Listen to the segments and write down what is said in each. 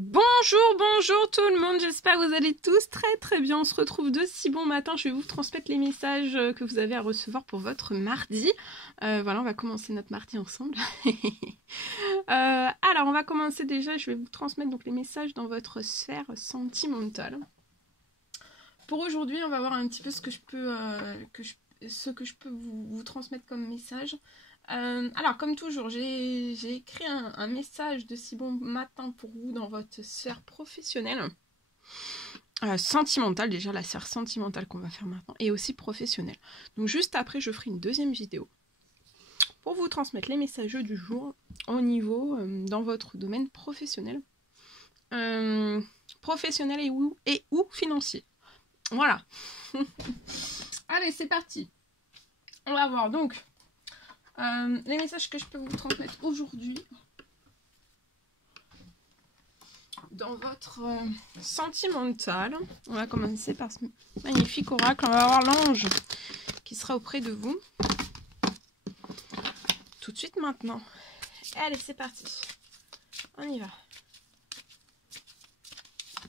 Bonjour tout le monde, j'espère que vous allez tous très bien. On se retrouve de si bon matin, je vais vous transmettre les messages que vous avez à recevoir pour votre mardi. Voilà, on va commencer notre mardi ensemble. Alors, on va commencer déjà, je vais vous transmettre donc les messages dans votre sphère sentimentale. Pour aujourd'hui, on va voir un petit peu ce que je peux vous transmettre comme message. Alors, comme toujours, j'ai écrit un message de si bon matin pour vous dans votre sphère professionnelle. Sentimentale, déjà la sphère sentimentale qu'on va faire maintenant, et aussi professionnelle. Donc juste après, je ferai une deuxième vidéo pour vous transmettre les messages du jour au niveau, dans votre domaine professionnel. Professionnel et ou financier. Voilà. Allez, c'est parti. On va voir donc les messages que je peux vous transmettre aujourd'hui dans votre sentimental. On va commencer par ce magnifique oracle. On va avoir l'ange qui sera auprès de vous tout de suite maintenant. Allez, c'est parti. On y va.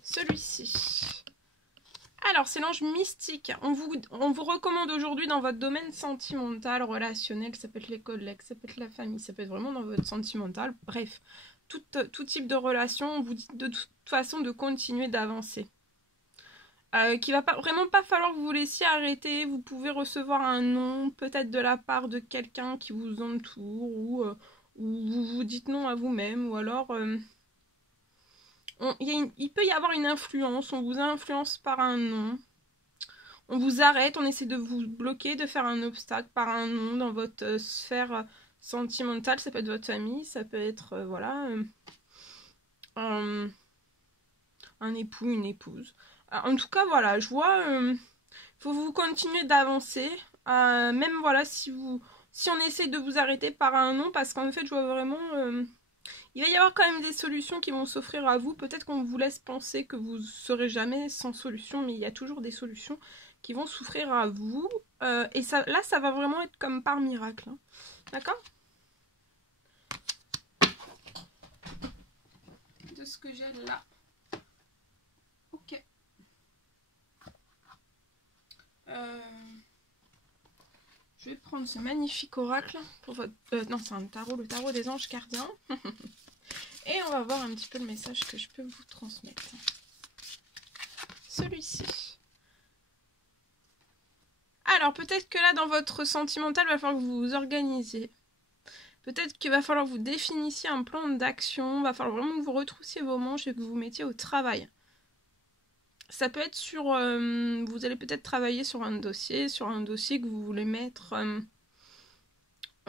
Celui-ci. Alors, c'est l'ange mystique. On vous recommande aujourd'hui dans votre domaine sentimental, relationnel, ça peut être les collègues, ça peut être la famille, ça peut être vraiment dans votre sentimental. Bref, tout type de relation, on vous dit de toute façon de continuer d'avancer. Qu'il va vraiment pas falloir que vous vous laissiez arrêter. Vous pouvez recevoir un non, peut-être de la part de quelqu'un qui vous entoure, ou vous vous dites non à vous-même, ou alors... il peut y avoir une influence, on vous influence par un non, on vous arrête, on essaie de vous bloquer, de faire un obstacle par un non dans votre sphère sentimentale. Ça peut être votre famille, ça peut être voilà, un époux, une épouse. En tout cas, voilà, je vois, faut vous continuer d'avancer, même voilà, si on essaie de vous arrêter par un non, parce qu'en fait, je vois vraiment... il va y avoir quand même des solutions qui vont s'offrir à vous. Peut-être qu'on vous laisse penser que vous ne serez jamais sans solution, mais il y a toujours des solutions qui vont s'offrir à vous. Et ça, là, ça va vraiment être comme par miracle. Hein. D'accord ? De ce que j'ai là. Ok. Je vais prendre ce magnifique oracle pour votre... non, c'est un tarot, le tarot des anges gardiens. Et on va voir un petit peu le message que je peux vous transmettre. Celui-ci. Alors, peut-être que là, dans votre sentimental, il va falloir que vous vous organisiez. Peut-être qu'il va falloir que vous définissiez un plan d'action. Il va falloir vraiment que vous retroussiez vos manches et que vous vous mettiez au travail. Ça peut être sur... vous allez peut-être travailler sur un dossier que vous voulez mettre...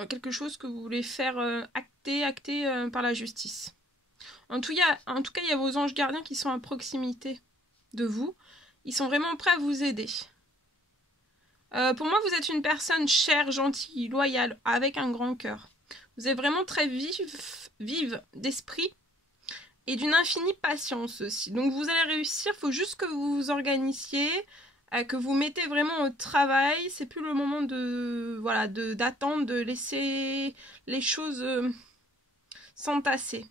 quelque chose que vous voulez faire acter par la justice. En tout cas, il y a vos anges gardiens qui sont à proximité de vous. Ils sont vraiment prêts à vous aider. Pour moi, vous êtes une personne chère, gentille, loyale, avec un grand cœur. Vous êtes vraiment très vive d'esprit et d'une infinie patience aussi. Donc vous allez réussir, il faut juste que vous vous organisiez, que vous mettez vraiment au travail. C'est plus le moment d'attendre, de laisser les choses s'entasser.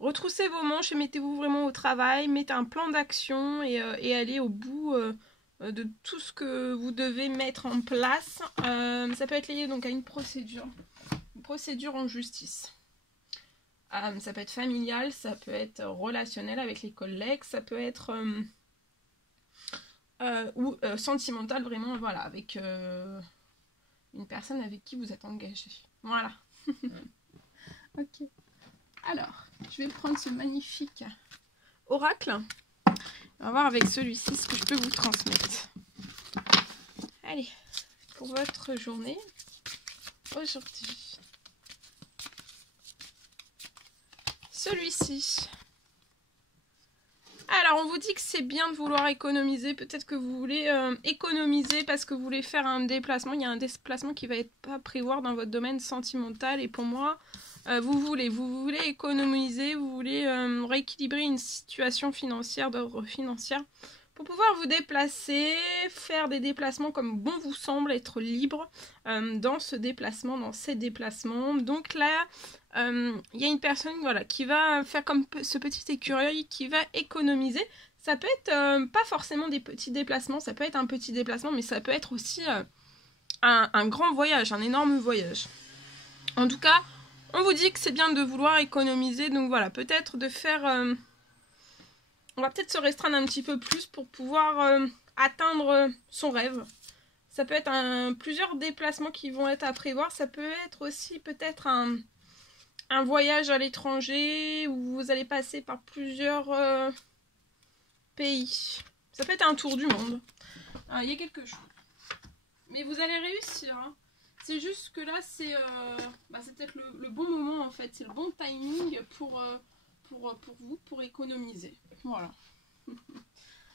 Retroussez vos manches et mettez-vous vraiment au travail, mettez un plan d'action et allez au bout de tout ce que vous devez mettre en place. Ça peut être lié donc à une procédure en justice. Ça peut être familial, ça peut être relationnel avec les collègues, ça peut être sentimental vraiment, voilà, avec une personne avec qui vous êtes engagé. Voilà. Ok. Alors, je vais prendre ce magnifique oracle. On va voir avec celui-ci ce que je peux vous transmettre. Allez, pour votre journée, aujourd'hui. Celui-ci. Alors, on vous dit que c'est bien de vouloir économiser. Peut-être que vous voulez économiser parce que vous voulez faire un déplacement. Il y a un déplacement qui va être pas prévoir dans votre domaine sentimental. Et pour moi, vous voulez économiser, vous voulez rééquilibrer une situation financière, d'ordre financière. pour pouvoir vous déplacer, faire des déplacements comme bon vous semble, être libre dans ce déplacement, dans ces déplacements. Donc là, il y a une personne voilà, qui va faire comme ce petit écureuil, qui va économiser. Ça peut être pas forcément des petits déplacements, ça peut être un petit déplacement, mais ça peut être aussi un grand voyage, un énorme voyage. En tout cas, on vous dit que c'est bien de vouloir économiser, donc voilà, peut-être de faire... on va peut-être se restreindre un petit peu plus pour pouvoir atteindre son rêve. Ça peut être plusieurs déplacements qui vont être à prévoir, ça peut être aussi peut-être un voyage à l'étranger où vous allez passer par plusieurs pays. Ça peut être un tour du monde. Il y a quelque chose. Mais vous allez réussir. Hein. C'est juste que là, c'est peut-être le bon moment en fait. C'est le bon timing pour vous, pour économiser. Voilà.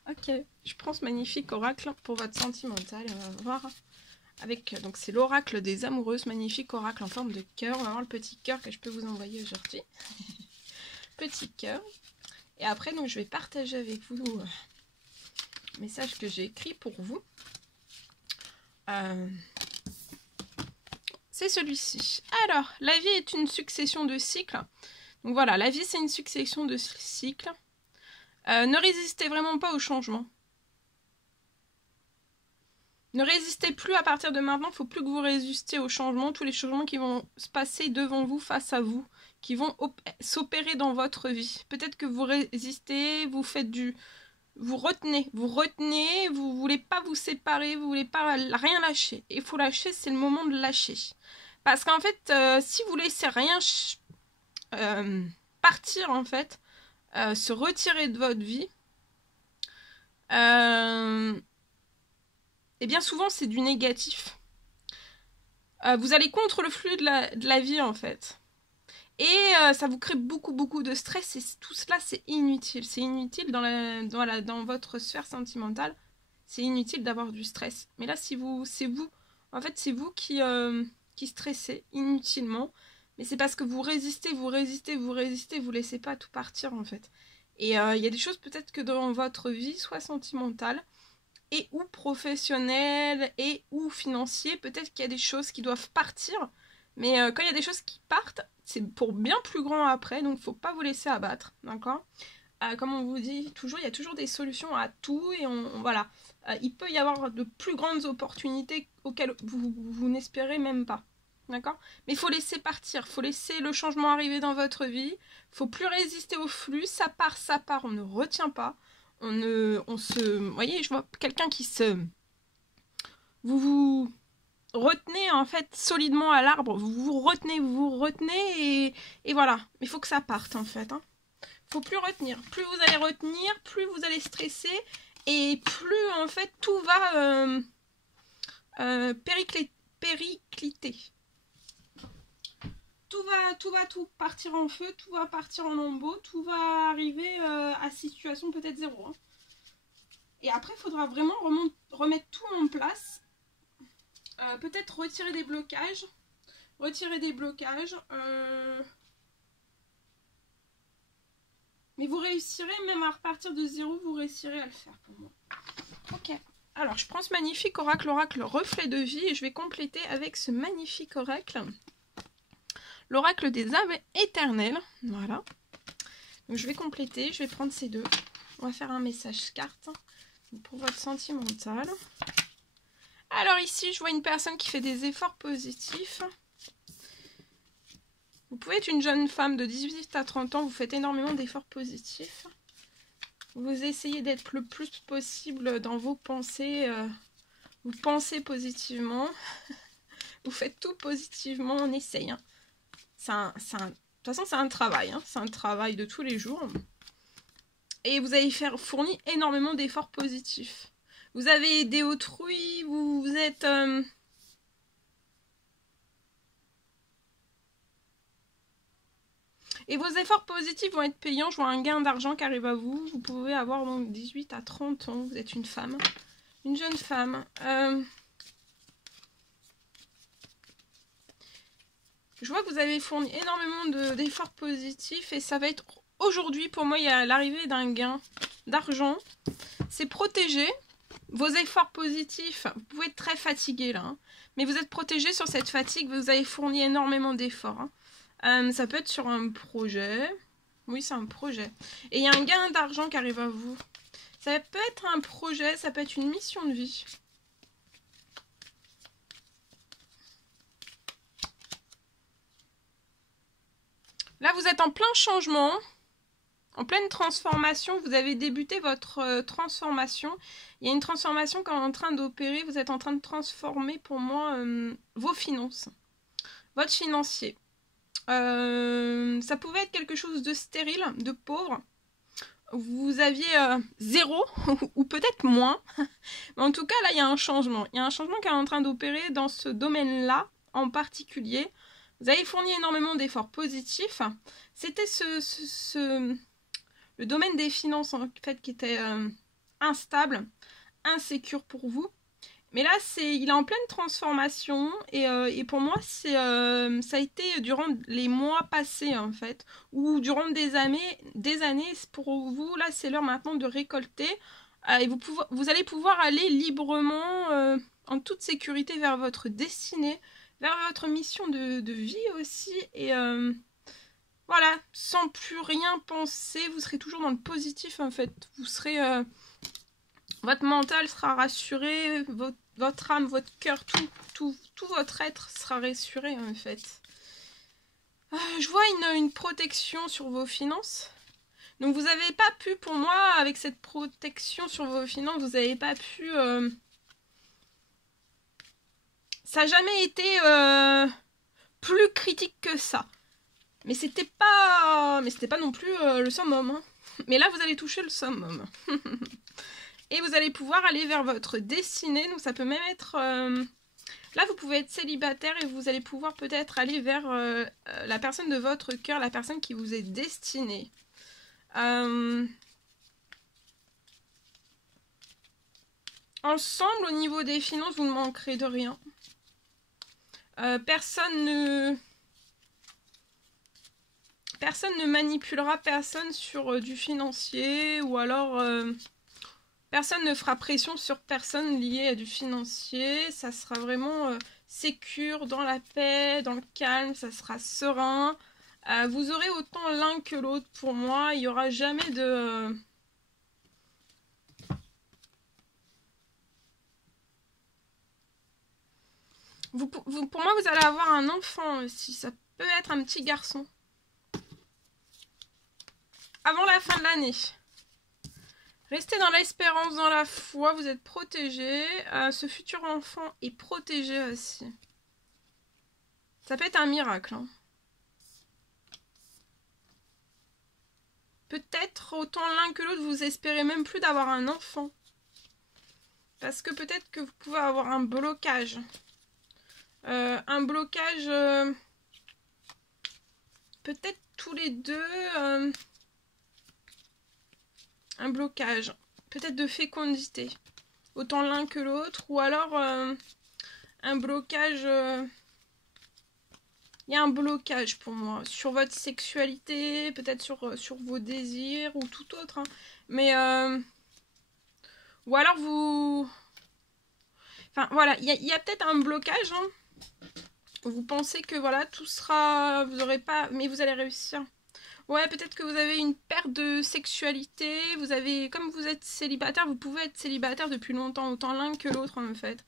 Ok. Je prends ce magnifique oracle pour votre sentimental. On va voir. Avec, donc c'est l'oracle des amoureuses. Magnifique oracle en forme de cœur. On va voir le petit cœur que je peux vous envoyer aujourd'hui. Petit cœur. Et après, donc, je vais partager avec vous le message que j'ai écrit pour vous. C'est celui-ci. Alors, la vie est une succession de cycles. Donc voilà, la vie c'est une succession de cycles. Ne résistez vraiment pas au changement. Ne résistez plus à partir de maintenant. Il ne faut plus que vous résistiez au changement. Tous les changements qui vont se passer devant vous, face à vous, qui vont s'opérer dans votre vie. Peut-être que vous résistez, vous faites vous retenez, vous voulez pas vous séparer, vous voulez pas rien lâcher. Il faut lâcher, c'est le moment de lâcher. Parce qu'en fait, si vous laissez rien partir, en fait, se retirer de votre vie, et bien souvent c'est du négatif. Vous allez contre le flux de la vie, en fait. Et ça vous crée beaucoup de stress et tout cela c'est inutile. C'est inutile dans votre sphère sentimentale. C'est inutile d'avoir du stress. Mais là c'est vous. En fait c'est vous qui stressez inutilement. Mais c'est parce que vous résistez, vous laissez pas tout partir en fait. Et il y a des choses peut-être que dans votre vie, soit sentimentale, et ou professionnelle, et ou financier, peut-être qu'il y a des choses qui doivent partir. Mais quand il y a des choses qui partent, c'est pour bien plus grand après, donc faut pas vous laisser abattre, d'accord? Comme on vous dit toujours, il y a toujours des solutions à tout, et voilà. Il peut y avoir de plus grandes opportunités auxquelles vous n'espérez même pas, d'accord? Mais il faut laisser partir, il faut laisser le changement arriver dans votre vie, il faut plus résister au flux, ça part, on ne retient pas, vous voyez, je vois quelqu'un qui vous retenez en fait solidement à l'arbre, vous vous retenez et voilà. Mais il faut que ça parte en fait. Hein. Faut plus retenir. Plus vous allez retenir, plus vous allez stresser et plus en fait tout va péricliter. Tout va partir en feu, tout va partir en lambeaux, tout va arriver à situation peut-être zéro. Hein. Et après, il faudra vraiment remettre tout en place. Peut-être retirer des blocages. Mais vous réussirez, même à repartir de zéro, vous réussirez à le faire pour moi. Ok. Alors, je prends ce magnifique oracle, l'oracle reflet de vie, et je vais compléter avec ce magnifique oracle. L'oracle des âmes éternelles. Voilà. Donc, je vais compléter, je vais prendre ces deux. On va faire un message carte pour votre sentimental. Alors ici, je vois une personne qui fait des efforts positifs. Vous pouvez être une jeune femme de 18 à 30 ans, vous faites énormément d'efforts positifs. Vous essayez d'être le plus possible dans vos pensées. Vous pensez positivement. Vous faites tout positivement, on essaye. Hein. De toute façon, c'est un travail. Hein. C'est un travail de tous les jours. Et vous avez fourni énormément d'efforts positifs. Vous avez aidé autrui, vous êtes... Et vos efforts positifs vont être payants. Je vois un gain d'argent qui arrive à vous. Vous pouvez avoir donc 18 à 30 ans. Vous êtes une femme. Une jeune femme. Je vois que vous avez fourni énormément d'efforts positifs et ça va être aujourd'hui, pour moi, il y a l'arrivée d'un gain d'argent. C'est protégé. Vos efforts positifs, vous pouvez être très fatigué là, hein, mais vous êtes protégé sur cette fatigue, vous avez fourni énormément d'efforts. Hein. Ça peut être sur un projet. Oui, c'est un projet. Et il y a un gain d'argent qui arrive à vous. Ça peut être un projet, ça peut être une mission de vie. Là, vous êtes en plein changement, en pleine transformation. Vous avez débuté votre transformation. Il y a une transformation qui est en train d'opérer. Vous êtes en train de transformer, pour moi, vos finances. Votre financier. Ça pouvait être quelque chose de stérile, de pauvre. Vous aviez 0 ou peut-être moins. Mais en tout cas, là, il y a un changement. Il y a un changement qui est en train d'opérer dans ce domaine-là en particulier. Vous avez fourni énormément d'efforts positifs. C'était le domaine des finances en fait qui était instable, insécure pour vous. Mais là, il est en pleine transformation et pour moi, ça a été durant les mois passés en fait, ou durant des années. Pour vous, là, c'est l'heure maintenant de récolter et vous allez pouvoir aller librement, en toute sécurité vers votre destinée, vers votre mission de vie aussi et voilà, sans plus rien penser, vous serez toujours dans le positif en fait. Vous serez, votre mental sera rassuré, votre âme, votre cœur, tout votre être sera rassuré en fait. Je vois une protection sur vos finances. Donc vous n'avez pas pu, pour moi, avec cette protection sur vos finances, vous n'avez pas pu... Ça n'a jamais été plus critique que ça. Mais c'était pas non plus le summum. Hein. Mais là, vous allez toucher le summum. Et vous allez pouvoir aller vers votre destinée. Donc ça peut même être... Là, vous pouvez être célibataire et vous allez pouvoir peut-être aller vers la personne de votre cœur, la personne qui vous est destinée. Ensemble, au niveau des finances, vous ne manquerez de rien. Personne ne manipulera personne sur du financier ou alors personne ne fera pression sur personne liée à du financier. Ça sera vraiment sécure, dans la paix, dans le calme, ça sera serein. Vous aurez autant l'un que l'autre pour moi. Il n'y aura jamais de... pour moi, vous allez avoir un enfant aussi. Ça peut être un petit garçon. Avant la fin de l'année. Restez dans l'espérance, dans la foi. Vous êtes protégés. Ce futur enfant est protégé aussi. Ça peut être un miracle. Hein. Peut-être autant l'un que l'autre, vous espérez même plus d'avoir un enfant. Parce que peut-être que vous pouvez avoir un blocage. Un blocage... peut-être tous les deux... un blocage. Peut-être de fécondité. Autant l'un que l'autre. Ou alors un blocage... Il y a un blocage pour moi. Sur votre sexualité, peut-être sur vos désirs ou tout autre. Hein. Mais... ou alors vous... Enfin voilà, il y a peut-être un blocage. Hein. Vous pensez que voilà, tout sera... Vous aurez pas... Mais vous allez réussir. Ouais, peut-être que vous avez une perte de sexualité. Vous avez... Comme vous êtes célibataire, vous pouvez être célibataire depuis longtemps. Autant l'un que l'autre en fait.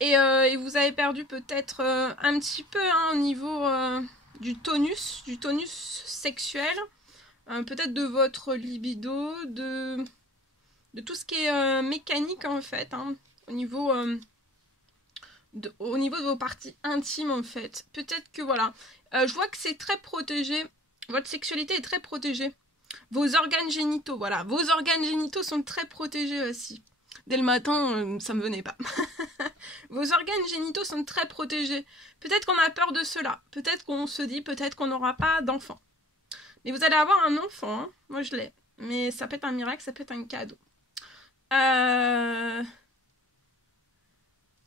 Et vous avez perdu peut-être un petit peu hein, au niveau du tonus sexuel. Peut-être de votre libido, de tout ce qui est mécanique en fait. Hein, au niveau de vos parties intimes en fait. Peut-être que voilà. Je vois que c'est très protégé. Votre sexualité est très protégée. Vos organes génitaux, voilà. Vos organes génitaux sont très protégés aussi. Dès le matin, ça me venait pas. Vos organes génitaux sont très protégés. Peut-être qu'on a peur de cela. Peut-être qu'on se dit, peut-être qu'on n'aura pas d'enfant. Mais vous allez avoir un enfant. Hein. Moi, je l'ai. Mais ça peut être un miracle, ça peut être un cadeau.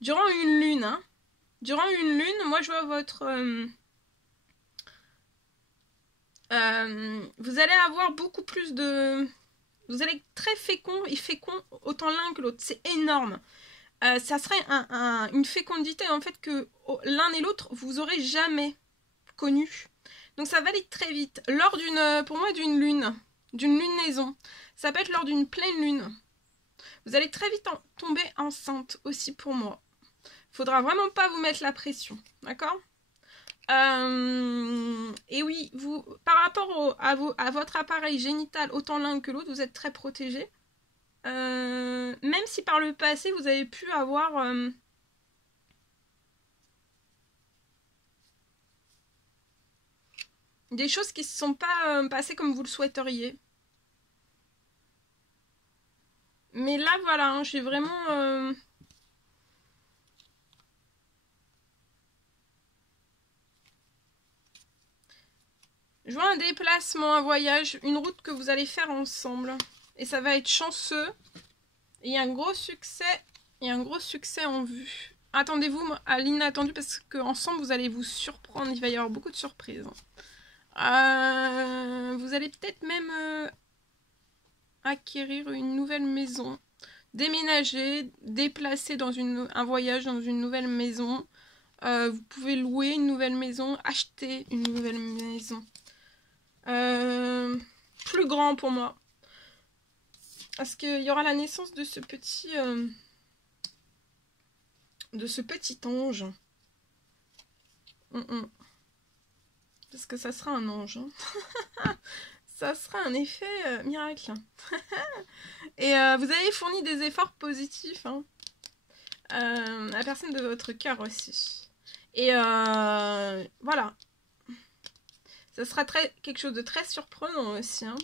Durant une lune, hein. Durant une lune, moi, je vois votre... Vous allez avoir beaucoup plus de... Vous allez être très fécond et fécond autant l'un que l'autre. C'est énorme. Ça serait une fécondité en fait que l'un et l'autre vous aurez jamais connu. Donc ça va aller très vite. Lors pour moi d'une lunaison. Ça peut être lors d'une pleine lune. Vous allez très vite tomber enceinte aussi pour moi. Faudra vraiment pas vous mettre la pression, d'accord? Et oui, vous, par rapport à votre appareil génital, autant l'un que l'autre, vous êtes très protégé. Même si par le passé, vous avez pu avoir... des choses qui ne se sont pas passées comme vous le souhaiteriez. Mais là, voilà, hein, j'ai vraiment... je vois un déplacement, un voyage, une route que vous allez faire ensemble. Et ça va être chanceux. Et il y a un gros succès. Il y a un gros succès en vue. Attendez-vous à l'inattendu parce qu'ensemble, vous allez vous surprendre. Il va y avoir beaucoup de surprises. Vous allez peut-être même acquérir une nouvelle maison. Déménager, déplacer dans un voyage dans une nouvelle maison. Vous pouvez louer une nouvelle maison, acheter une nouvelle maison. Plus grand pour moi. Parce qu'il y aura la naissance de ce petit ange. Parce que ça sera un ange. Hein. Ça sera un effet miracle. Et vous avez fourni des efforts positifs. Hein. La personne de votre cœur aussi. Et voilà. Ça sera quelque chose de très surprenant aussi. Hein.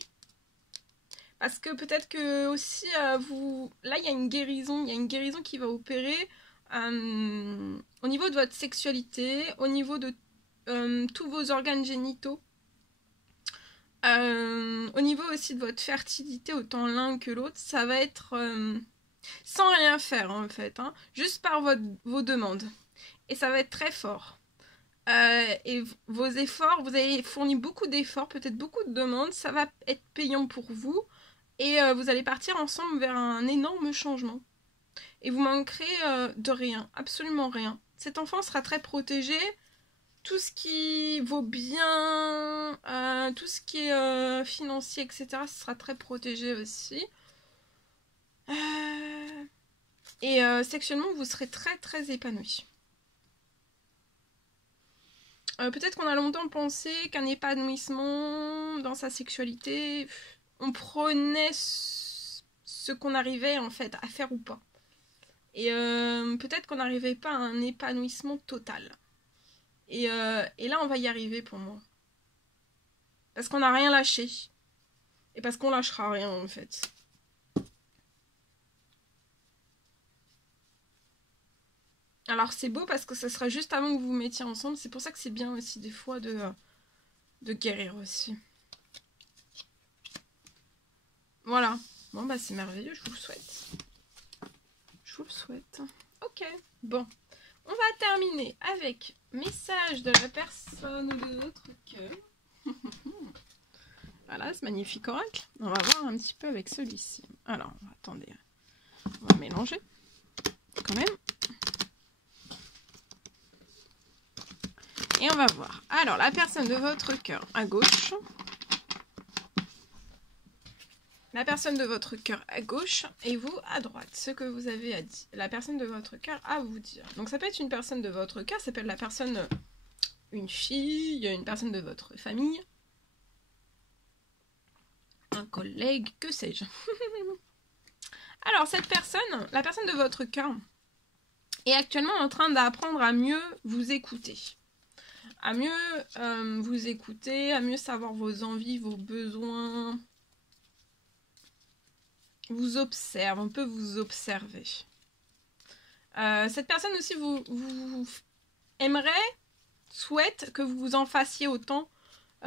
Parce que peut-être que aussi vous... Là, il y a une guérison. Il y a une guérison qui va opérer au niveau de votre sexualité, au niveau de tous vos organes génitaux. Au niveau aussi de votre fertilité, autant l'un que l'autre, ça va être sans rien faire en fait. Hein, juste par vos demandes. Et ça va être très fort. Et vos efforts, vous avez fourni beaucoup d'efforts, peut-être beaucoup de demandes, ça va être payant pour vous. Et vous allez partir ensemble vers un énorme changement. Et vous manquerez de rien, absolument rien. Cet enfant sera très protégé. Tout ce qui vaut bien, tout ce qui est financier, etc., ce sera très protégé aussi. Et sexuellement, vous serez très très épanoui. Peut-être qu'on a longtemps pensé qu'un épanouissement dans sa sexualité, on prenait ce qu'on arrivait en fait à faire ou pas. Et peut-être qu'on n'arrivait pas à un épanouissement total. Et là, on va y arriver pour moi. Parce qu'on n'a rien lâché. Et parce qu'on lâchera rien en fait. Alors c'est beau parce que ça sera juste avant que vous vous mettiez ensemble. C'est pour ça que c'est bien aussi des fois de guérir aussi. Voilà. Bon bah c'est merveilleux, je vous le souhaite. Je vous le souhaite. Ok, bon. On va terminer avec message de la personne de notre cœur. Voilà, ce magnifique oracle. On va voir un petit peu avec celui-ci. Alors, attendez. On va mélanger. Quand même. Et on va voir. Alors, la personne de votre cœur à gauche. La personne de votre cœur à gauche et vous à droite. Ce que vous avez à dire. La personne de votre cœur à vous dire. Donc, ça peut être une personne de votre cœur. Ça peut être la personne, une fille, une personne de votre famille. Un collègue, que sais-je. Alors, cette personne, la personne de votre cœur, est actuellement en train d'apprendre à mieux vous écouter. À mieux vous écouter, à mieux savoir vos envies, vos besoins. Vous observe, on peut vous observer. Cette personne aussi vous aimerait, souhaite que vous en fassiez autant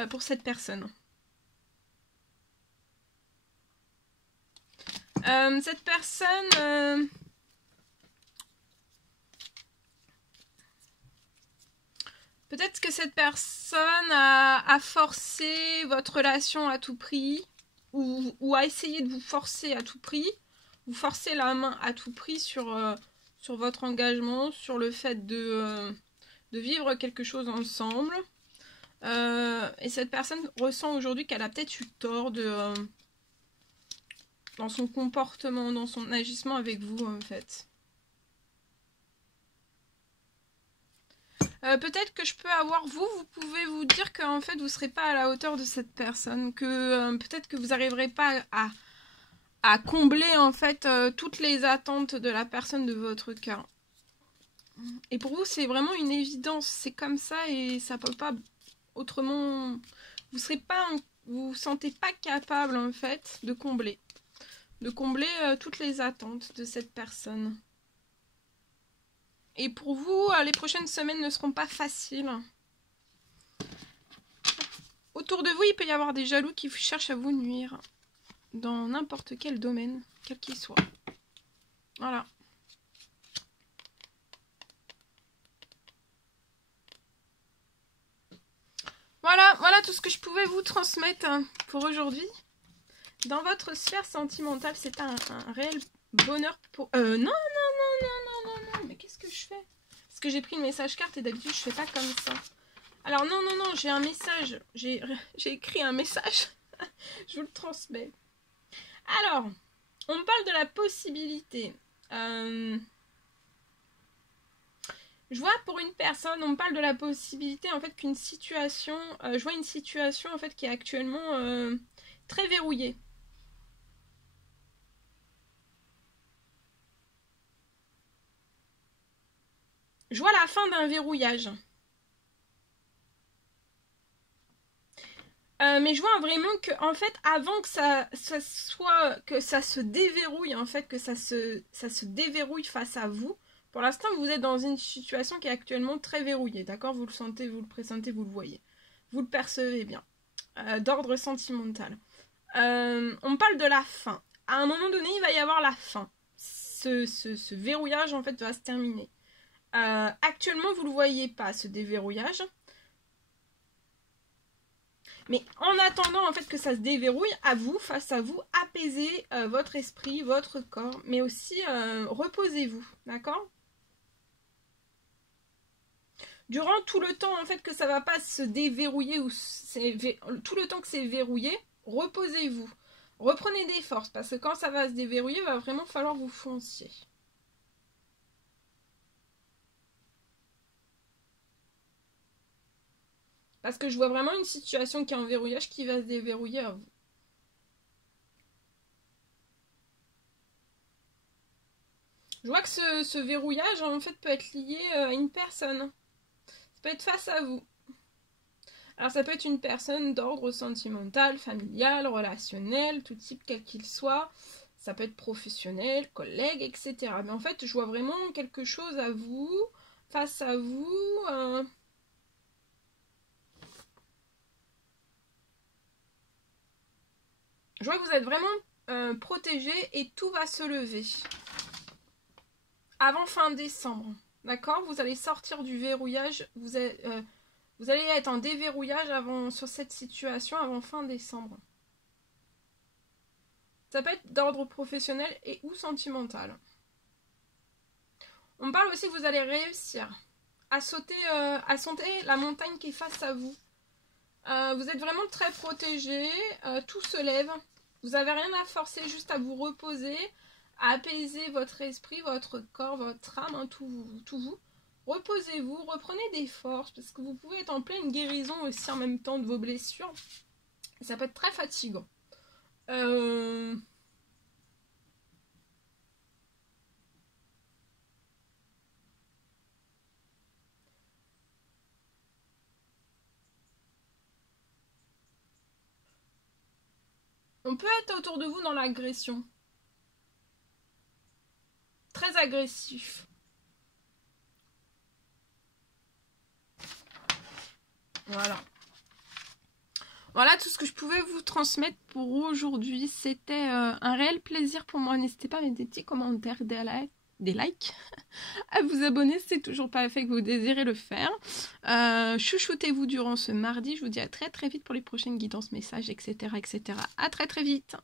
pour cette personne. Cette personne Peut-être que cette personne a forcé votre relation à tout prix, ou a essayé de vous forcer à tout prix, vous forcer la main à tout prix sur votre engagement, sur le fait de vivre quelque chose ensemble. Et cette personne ressent aujourd'hui qu'elle a peut-être eu tort dans son comportement, dans son agissement avec vous, en fait. Peut-être que je peux avoir vous pouvez vous dire qu'en fait vous ne serez pas à la hauteur de cette personne, que peut-être que vous n'arriverez pas à combler en fait toutes les attentes de la personne de votre cœur. Et pour vous c'est vraiment une évidence, c'est comme ça et ça peut pas autrement. Vous sentez pas capable en fait de combler toutes les attentes de cette personne. Et pour vous, les prochaines semaines ne seront pas faciles. Autour de vous, il peut y avoir des jaloux qui cherchent à vous nuire. Dans n'importe quel domaine, quel qu'il soit. Voilà. Voilà tout ce que je pouvais vous transmettre pour aujourd'hui. Dans votre sphère sentimentale, c'est un réel bonheur pour... Non, mais qu'est-ce que je fais? Parce que j'ai pris une message carte et d'habitude je fais pas comme ça. Alors non, j'ai un message. J'ai écrit un message. Je vous le transmets. Alors, on me parle de la possibilité. Je vois pour une personne, on me parle de la possibilité en fait qu'une situation... je vois une situation en fait qui est actuellement très verrouillée. Je vois la fin d'un verrouillage. Mais je vois vraiment que en fait avant que ça se déverrouille en fait, que ça se déverrouille face à vous, pour l'instant vous êtes dans une situation qui est actuellement très verrouillée, d'accord? Vous le sentez, vous le pressentez, vous le voyez, vous le percevez bien, d'ordre sentimental. On me parle de la fin. À un moment donné il va y avoir la fin, ce verrouillage en fait va se terminer. Actuellement vous le voyez pas, ce déverrouillage. Mais en attendant en fait que ça se déverrouille, à vous, face à vous, apaisez votre esprit, votre corps, mais aussi reposez-vous, d'accord? Durant tout le temps en fait que ça va pas se déverrouiller, ou tout le temps que c'est verrouillé, reposez-vous. Reprenez des forces, parce que quand ça va se déverrouiller, il va vraiment falloir vous foncier. Parce que je vois vraiment une situation qui est en verrouillage qui va se déverrouiller à vous. Je vois que ce verrouillage en fait peut être lié à une personne. Ça peut être face à vous. Alors ça peut être une personne d'ordre sentimental, familial, relationnel, tout type quel qu'il soit. Ça peut être professionnel, collègue, etc. Mais en fait je vois vraiment quelque chose à vous, face à vous. Je vois que vous êtes vraiment protégé et tout va se lever. Avant fin décembre, d'accord? Vous allez sortir du verrouillage, vous allez être en déverrouillage sur cette situation avant fin décembre. Ça peut être d'ordre professionnel et ou sentimental. On me parle aussi que vous allez réussir à sauter la montagne qui est face à vous. Vous êtes vraiment très protégé, tout se lève. Vous n'avez rien à forcer, juste à vous reposer, à apaiser votre esprit, votre corps, votre âme, hein, tout vous. Reposez-vous, reprenez des forces, parce que vous pouvez être en pleine guérison aussi en même temps de vos blessures. Ça peut être très fatigant. On peut être autour de vous dans l'agression. Très agressif. Voilà. Voilà tout ce que je pouvais vous transmettre pour aujourd'hui. C'était un réel plaisir pour moi. N'hésitez pas à mettre des petits commentaires, des likes, des likes, à vous abonner si c'est toujours pas fait que vous désirez le faire. Chouchoutez-vous durant ce mardi. Je vous dis à très très vite pour les prochaines guidances, messages, etc. etc. À très très vite.